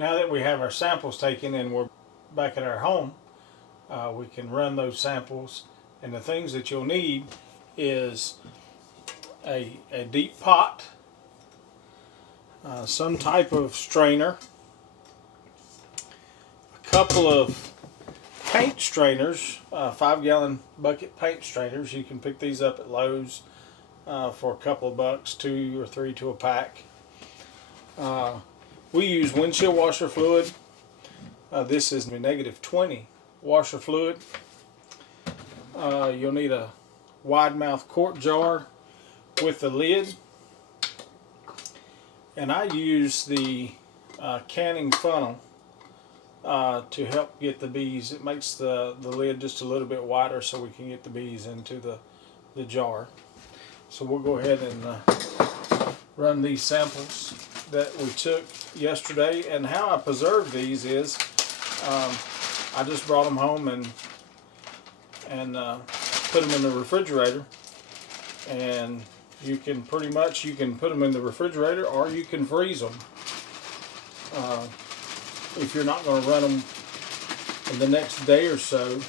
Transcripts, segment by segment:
Now that we have our samples taken and we're back at our home, we can run those samples, and the things that you'll need is a deep pot, some type of strainer, a couple of paint strainers, 5-gallon bucket paint strainers. You can pick these up at Lowe's for a couple of bucks, 2 or 3 to a pack. We use windshield washer fluid. This is -20 washer fluid. You'll need a wide mouth quart jar with a lid, and I use the canning funnel to help get the bees. It makes the lid just a little bit wider so we can get the bees into the jar. So we'll go ahead and run these samples that we took yesterday. And how I preserve these is I just brought them home and put them in the refrigerator, and you can put them in the refrigerator, or you can freeze them. If you're not going to run them in the next day or so,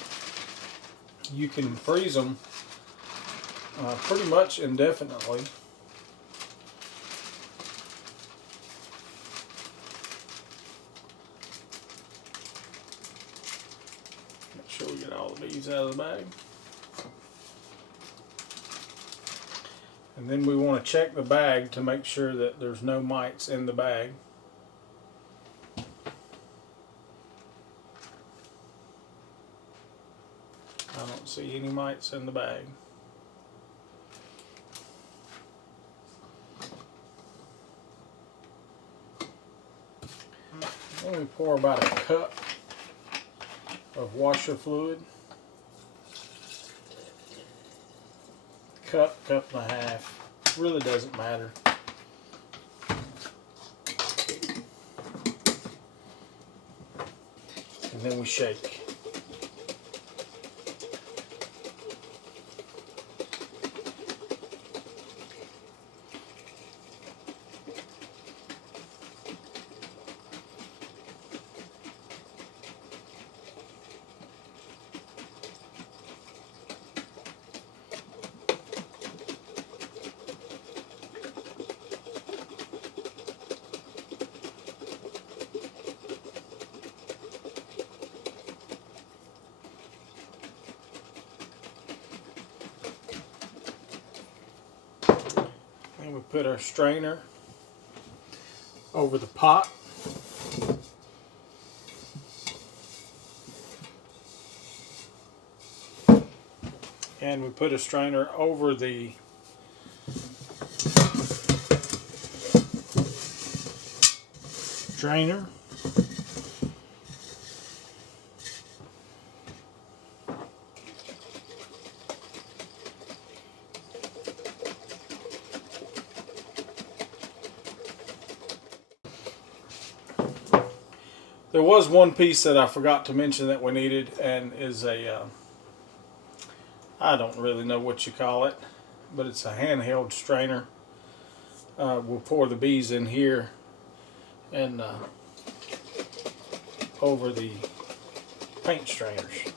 you can freeze them pretty much indefinitely. Make sure we get all the bees out of the bag. And then we want to check the bag to make sure that there's no mites in the bag. I don't see any mites in the bag. Then we pour about a cup of washer fluid. Cup and a half. Really doesn't matter. And then we shake. And we put our strainer over the pot. And we put a strainer over the strainer. There was one piece that I forgot to mention that we needed, and is a I don't really know what you call it, but it's a handheld strainer. We'll pour the bees in here and over the paint strainers.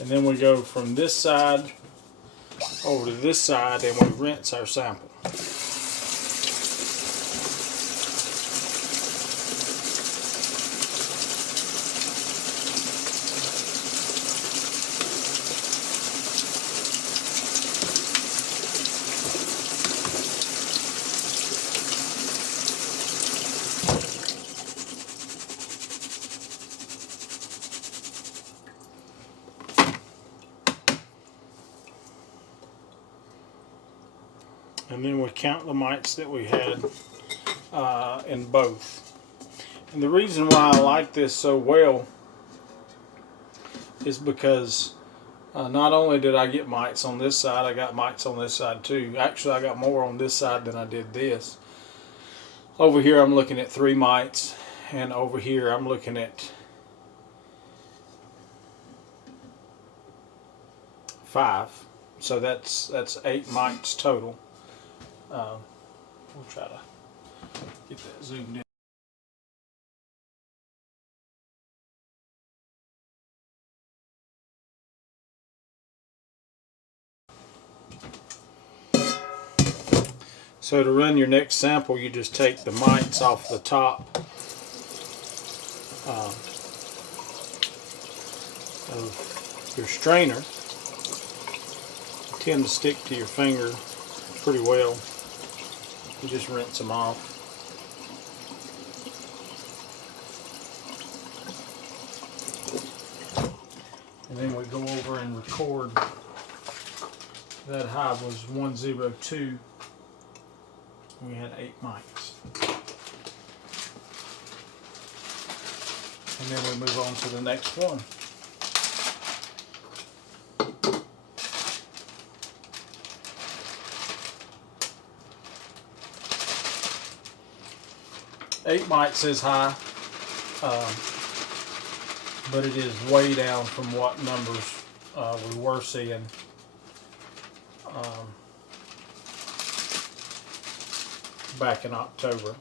And then we go from this side over to this side, and we rinse our sample. And then we count the mites that we had in both. And the reason why I like this so well is because Not only did I get mites on this side, I got mites on this side too. Actually, I got more on this side than I did this. Over here I'm looking at 3 mites, and over here I'm looking at 5. So that's 8 mites total. We'll try to get that zoomed in. So to run your next sample, you just take the mites off the top of your strainer. They tend to stick to your finger pretty well. You just rinse them off. And then we go over and record. That hive was 102. We had 8 mites. And then we move on to the next one. Eight mites is high, but it is way down from what numbers we were seeing. Back in October.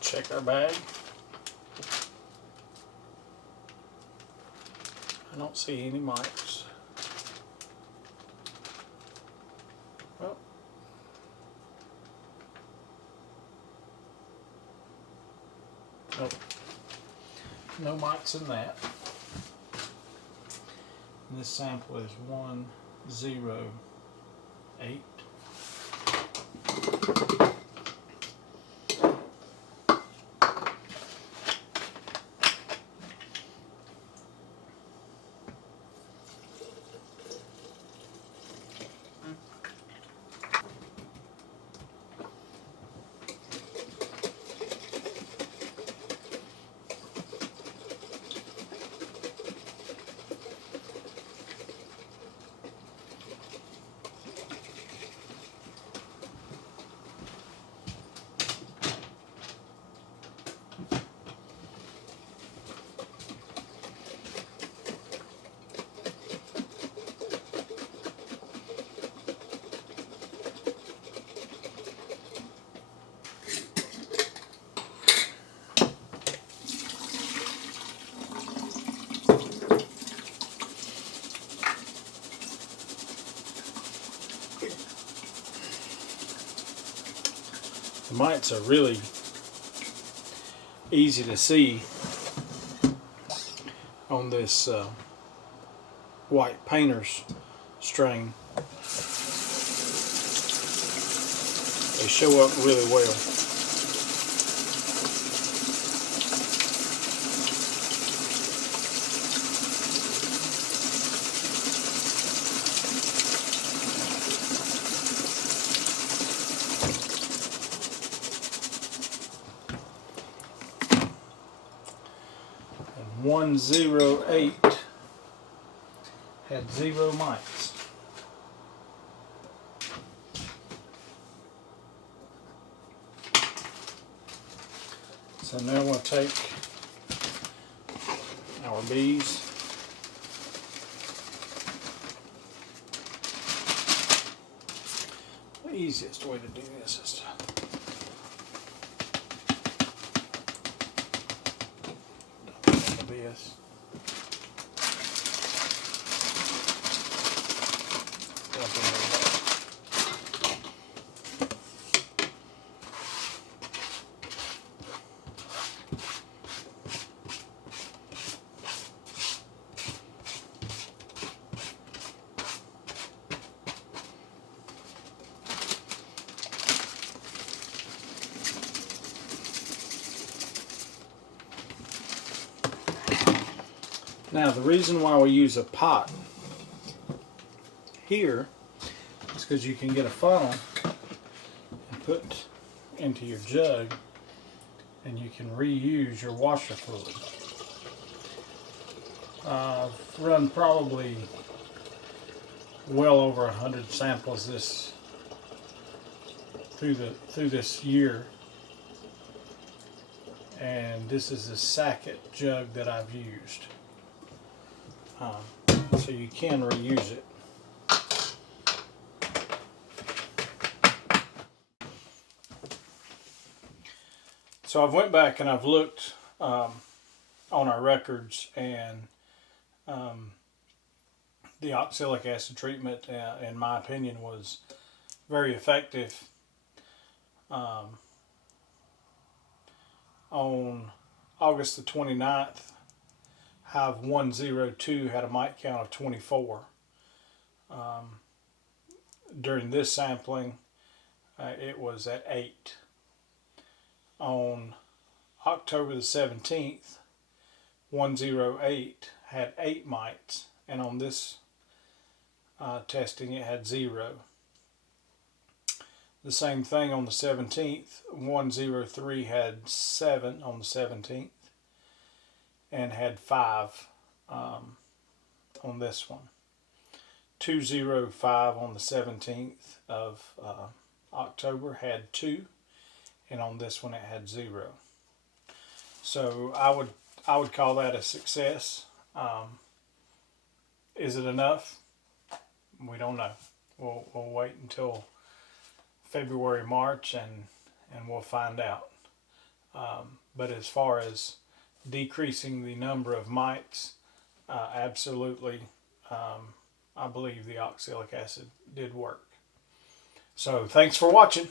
Check our bag. I don't see any mites. Well, nope. No mites in that. And this sample is 108. The mites are really easy to see on this white painter's strain. They show up really well. And 108 had 0 mites. So now we'll take our bees. The easiest way to do this is to dump this. Now the reason why we use a pot here is because you can get a funnel and put into your jug, and you can reuse your washer fluid. I've run probably well over 100 samples through this year, and this is the second jug that I've used. So you can reuse it. So I've went back and I've looked on our records, and the oxalic acid treatment, in my opinion, was very effective. On August the 29th, Hive 102 had a mite count of 24. During this sampling, it was at 8. On October the 17th, 108 had 8 mites, and on this testing it had 0. The same thing on the 17th, 103 had 7 on the 17th, and had 5 on this one. 205 on the 17th of October had 2, and on this one it had 0. So I would call that a success. Is it enough? We don't know. We'll wait until February, March, and we'll find out. But as far as decreasing the number of mites, absolutely, I believe the oxalic acid did work. So thanks for watching.